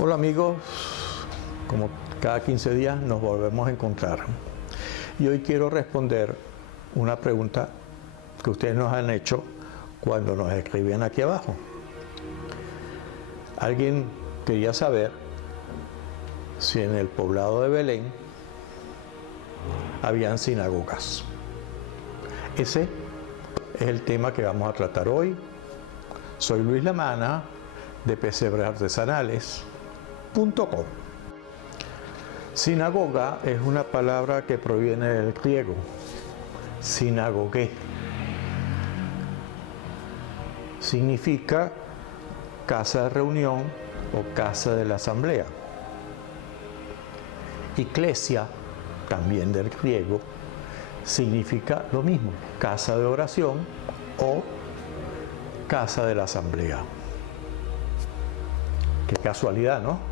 Hola amigos, como cada 15 días nos volvemos a encontrar y hoy quiero responder una pregunta que ustedes nos han hecho cuando nos escribían aquí abajo. Alguien quería saber si en el poblado de Belén habían sinagogas. Ese es el tema que vamos a tratar hoy. Soy Luis Lamana de pesebresartesanales.com. Sinagoga es una palabra que proviene del griego, sinagogué. Significa casa de reunión o casa de la asamblea. Iglesia, también del griego, significa lo mismo, casa de oración o casa de la asamblea. Qué casualidad, ¿no?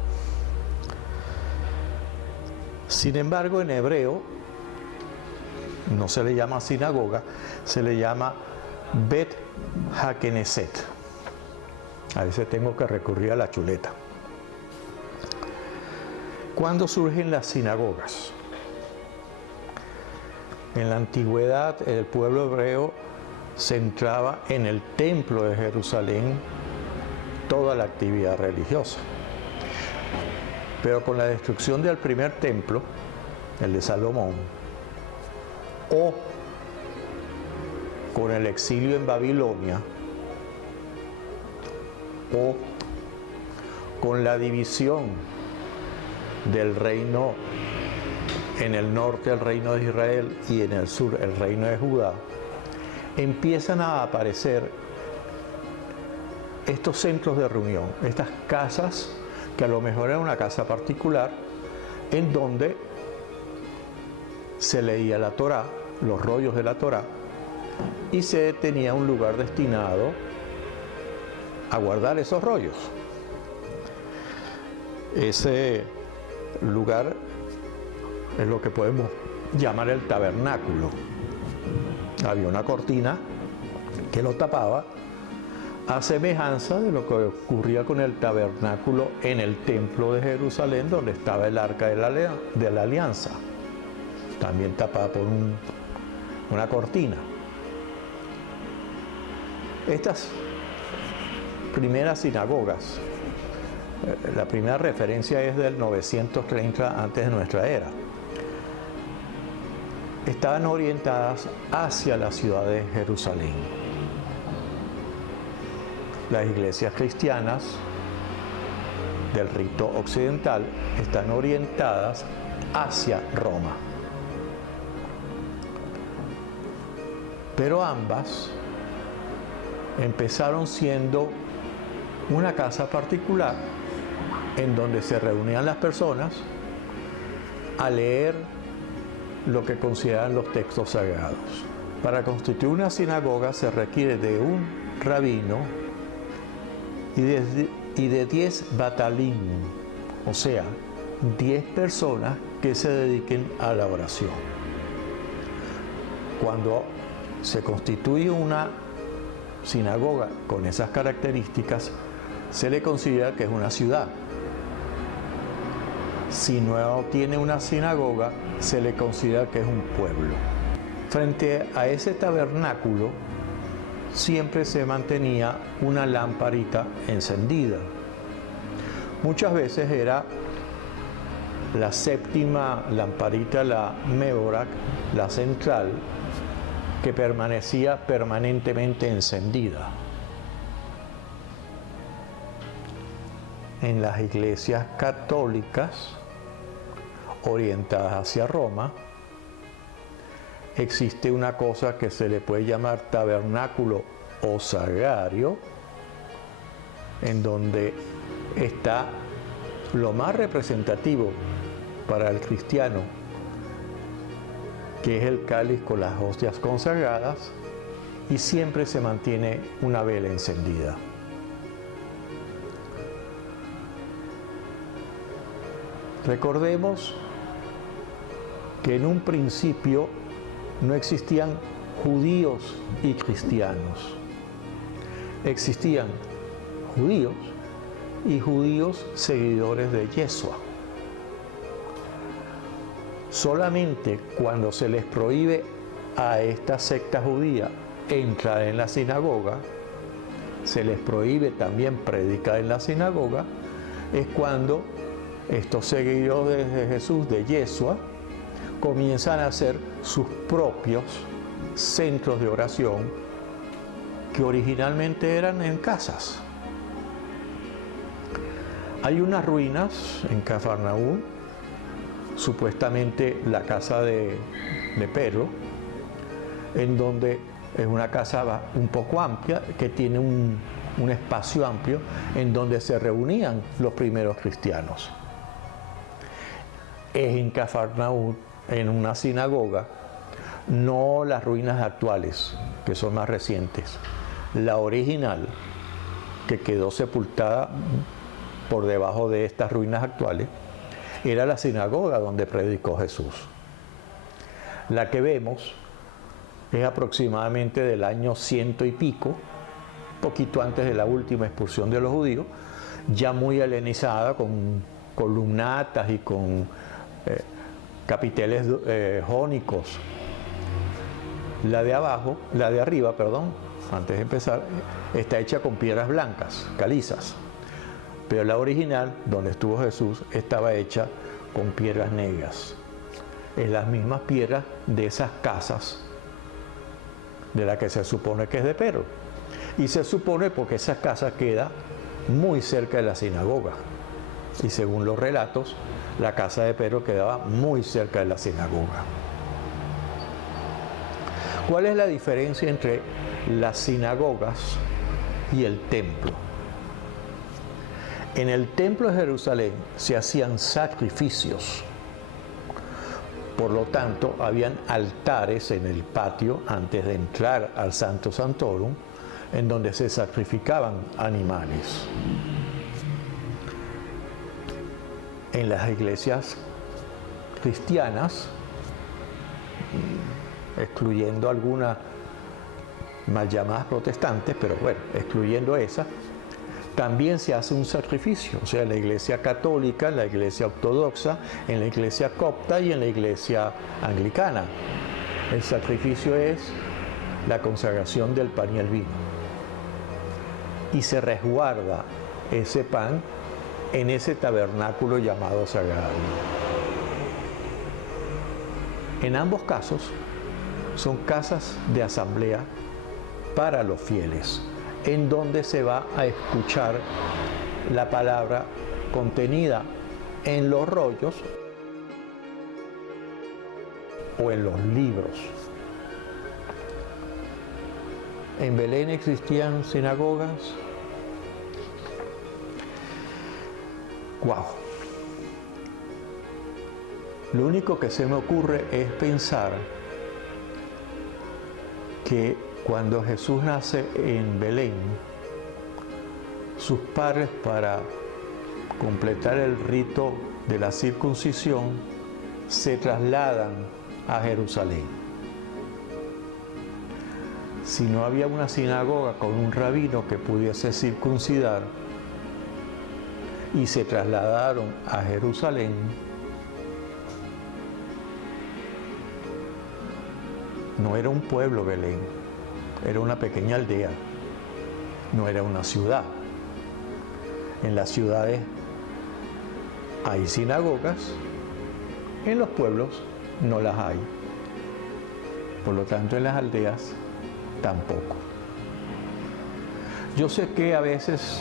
Sin embargo, en hebreo no se le llama sinagoga, se le llama Bet HaKnesset. A veces tengo que recurrir a la chuleta. ¿Cuándo surgen las sinagogas? En la antigüedad, el pueblo hebreo centraba en el templo de Jerusalén toda la actividad religiosa. Pero con la destrucción del primer templo, el de Salomón, o con el exilio en Babilonia, o con la división del reino en el norte, el reino de Israel, y en el sur, el reino de Judá, empiezan a aparecer estos centros de reunión, estas casas que a lo mejor era una casa particular en donde se leía la Torá, los rollos de la Torá, y se tenía un lugar destinado a guardar esos rollos. Ese lugar es lo que podemos llamar el tabernáculo. Había una cortina que lo tapaba, a semejanza de lo que ocurría con el tabernáculo en el templo de Jerusalén, donde estaba el arca de la alianza, también tapada por una cortina. Estas primeras sinagogas, la primera referencia es del 930 antes de nuestra era, estaban orientadas hacia la ciudad de Jerusalén. Las iglesias cristianas del rito occidental están orientadas hacia Roma. Pero ambas empezaron siendo una casa particular en donde se reunían las personas a leer lo que consideran los textos sagrados. Para constituir una sinagoga se requiere de un rabino y de 10 batalim, o sea, 10 personas que se dediquen a la oración. Cuando se constituye una sinagoga con esas características, se le considera que es una ciudad. Si no tiene una sinagoga, se le considera que es un pueblo. Frente a ese tabernáculo, siempre se mantenía una lamparita encendida. Muchas veces era la séptima lamparita, la Mevorac, la central, que permanecía permanentemente encendida. En las iglesias católicas orientadas hacia Roma, existe una cosa que se le puede llamar tabernáculo o sagrario, en donde está lo más representativo para el cristiano, que es el cáliz con las hostias consagradas, y siempre se mantiene una vela encendida. Recordemos que en un principio no existían judíos y cristianos. Existían judíos y judíos seguidores de Yeshua. Solamente cuando se les prohíbe a esta secta judía entrar en la sinagoga, se les prohíbe también predicar en la sinagoga, es cuando estos seguidores de Jesús, de Yeshua, comienzan a hacer sus propios centros de oración que originalmente eran en casas. Hay unas ruinas en Cafarnaúm, supuestamente la casa de Pedro, en donde es una casa un poco amplia, que tiene un espacio amplio en donde se reunían los primeros cristianos. Es en Cafarnaúm, en una sinagoga, no las ruinas actuales, que son más recientes. La original, que quedó sepultada por debajo de estas ruinas actuales, era la sinagoga donde predicó Jesús. La que vemos es aproximadamente del año 100 y pico, poquito antes de la última expulsión de los judíos, ya muy helenizada, con columnatas y con capiteles jónicos. La de arriba, antes de empezar, está hecha con piedras blancas, calizas. Pero la original, donde estuvo Jesús, estaba hecha con piedras negras. Es las mismas piedras de esas casas de la que se supone que es de Pedro. Y se supone porque esa casa queda muy cerca de la sinagoga. Y según los relatos, la casa de Pedro quedaba muy cerca de la sinagoga. ¿Cuál es la diferencia entre las sinagogas y el templo? En el templo de Jerusalén se hacían sacrificios. Por lo tanto, habían altares en el patio antes de entrar al Santo Santorum, en donde se sacrificaban animales. En las iglesias cristianas, excluyendo algunas mal llamadas protestantes, pero bueno, excluyendo esas, también se hace un sacrificio, o sea, en la iglesia católica, en la iglesia ortodoxa, en la iglesia copta y en la iglesia anglicana. El sacrificio es la consagración del pan y el vino. Y se resguarda ese pan en ese tabernáculo llamado sagrado. En ambos casos son casas de asamblea para los fieles, en donde se va a escuchar la palabra contenida en los rollos o en los libros. En Belén existían sinagogas. ¡Wow! Lo único que se me ocurre es pensar que cuando Jesús nace en Belén, sus padres, para completar el rito de la circuncisión, se trasladan a Jerusalén. Si no había una sinagoga con un rabino que pudiese circuncidar y se trasladaron a Jerusalén, no era un pueblo Belén, era una pequeña aldea, no era una ciudad. En las ciudades hay sinagogas, en los pueblos no las hay. Por lo tanto, en las aldeas tampoco. Yo sé que a veces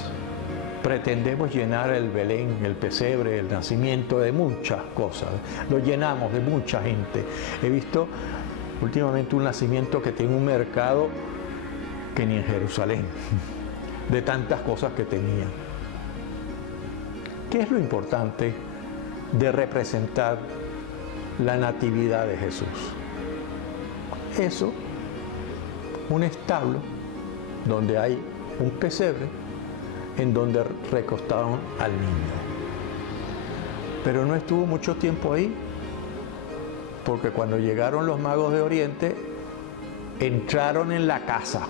pretendemos llenar el Belén, el pesebre, el nacimiento de muchas cosas. Lo llenamos de mucha gente. He visto últimamente un nacimiento que tiene un mercado que ni en Jerusalén, de tantas cosas que tenía. ¿Qué es lo importante de representar la natividad de Jesús? Eso, un establo donde hay un pesebre en donde recostaron al niño. Pero no estuvo mucho tiempo ahí, porque cuando llegaron los magos de Oriente, entraron en la casa,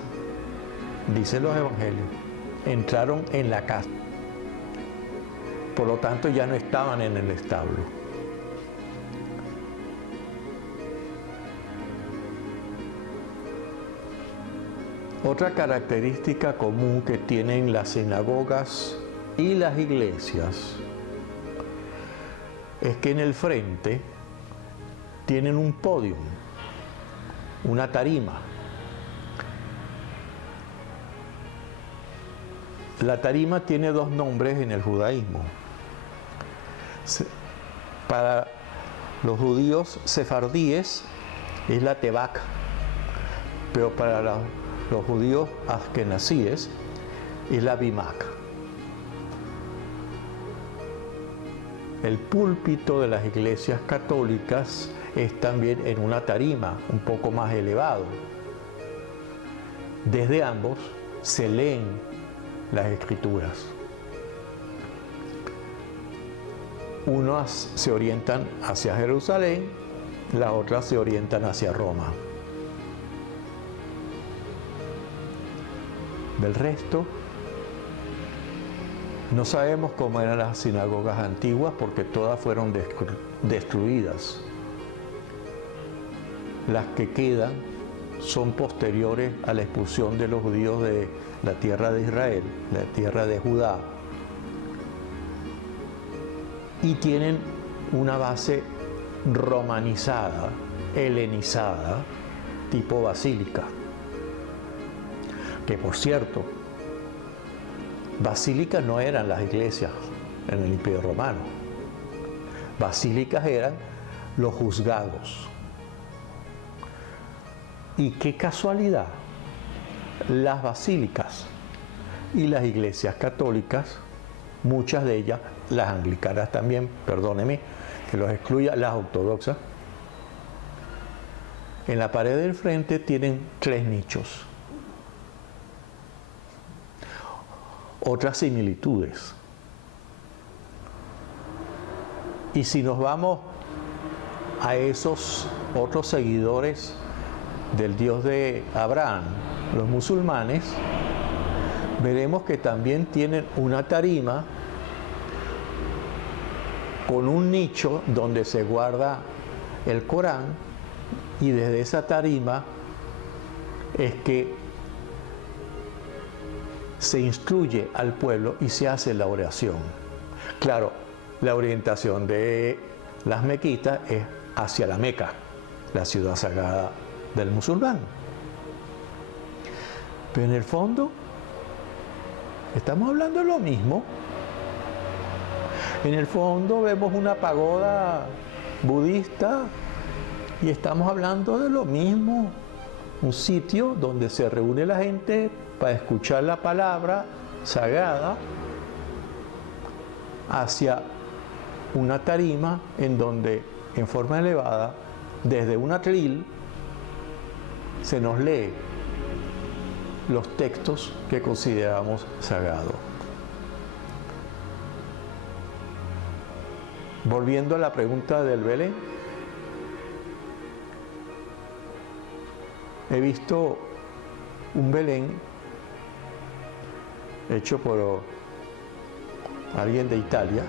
dicen los evangelios, entraron en la casa. Por lo tanto, ya no estaban en el establo. Otra característica común que tienen las sinagogas y las iglesias es que en el frente tienen un podio, una tarima. La tarima tiene dos nombres en el judaísmo. Para los judíos sefardíes es la tebak, pero para los judíos askenazíes es la bimak. El púlpito de las iglesias católicas es también en una tarima un poco más elevado. Desde ambos se leen las escrituras. Unas se orientan hacia Jerusalén, las otras se orientan hacia Roma. Del resto, no sabemos cómo eran las sinagogas antiguas porque todas fueron destruidas. Las que quedan son posteriores a la expulsión de los judíos de la tierra de Israel, la tierra de Judá, y tienen una base romanizada, helenizada, tipo basílica. Que por cierto, basílicas no eran las iglesias en el Imperio Romano. Basílicas eran los juzgados. Y qué casualidad, las basílicas y las iglesias católicas, muchas de ellas, las anglicanas también, perdóneme que los excluya, las ortodoxas, en la pared del frente tienen 3 nichos. Otras similitudes. Y si nos vamos a esos otros seguidores del Dios de Abraham, los musulmanes, veremos que también tienen una tarima con un nicho donde se guarda el Corán, y desde esa tarima es que se instruye al pueblo y se hace la oración. Claro, la orientación de las mequitas es hacia la Meca, la ciudad sagrada del musulmán. Pero en el fondo, estamos hablando de lo mismo. En el fondo vemos una pagoda budista y estamos hablando de lo mismo. Un sitio donde se reúne la gente para escuchar la palabra sagrada, hacia una tarima en donde, en forma elevada, desde un atril, se nos lee los textos que consideramos sagrados. Volviendo a la pregunta del Belén, he visto un Belén hecho por alguien de Italia,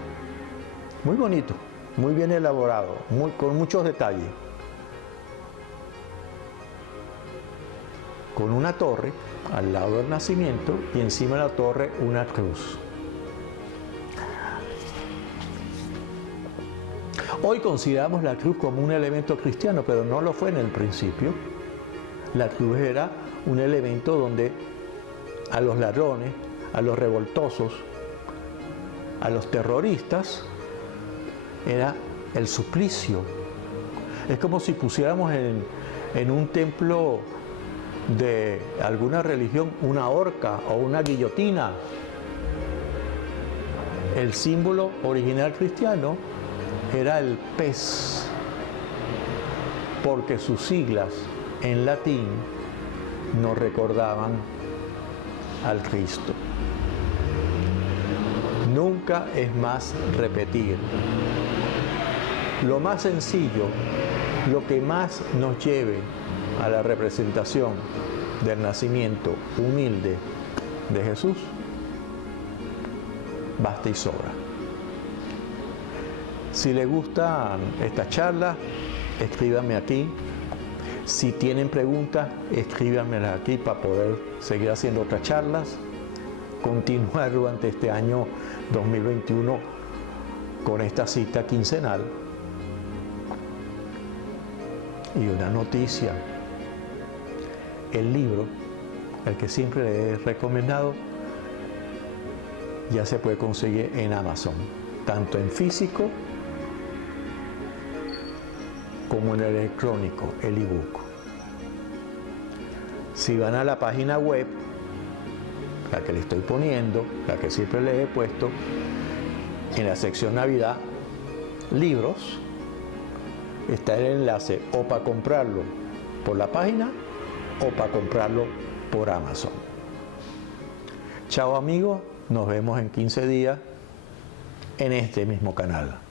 muy bonito, muy bien elaborado, con muchos detalles, con una torre al lado del nacimiento y encima de la torre una cruz. Hoy consideramos la cruz como un elemento cristiano, pero no lo fue en el principio. La cruz era un elemento donde a los ladrones, a los revoltosos, a los terroristas, era el suplicio. Es como si pusiéramos en un templo de alguna religión una horca o una guillotina. El símbolo original cristiano era el pez, porque sus siglas en latín nos recordaban al Cristo. Nunca es más repetir. Lo más sencillo, lo que más nos lleve a la representación del nacimiento humilde de Jesús, basta y sobra. Si les gustan estas charlas, escríbanme aquí. Si tienen preguntas, escríbanmelas aquí para poder seguir haciendo otras charlas. Continuar durante este año 2021 con esta cita quincenal. Y una noticia, el libro, el que siempre les he recomendado, ya se puede conseguir en Amazon, tanto en físico como en electrónico, el ebook. Si van a la página web, la que le estoy poniendo, la que siempre les he puesto, en la sección Navidad, libros, está el enlace o para comprarlo por la página o para comprarlo por Amazon. Chao amigos, nos vemos en 15 días en este mismo canal.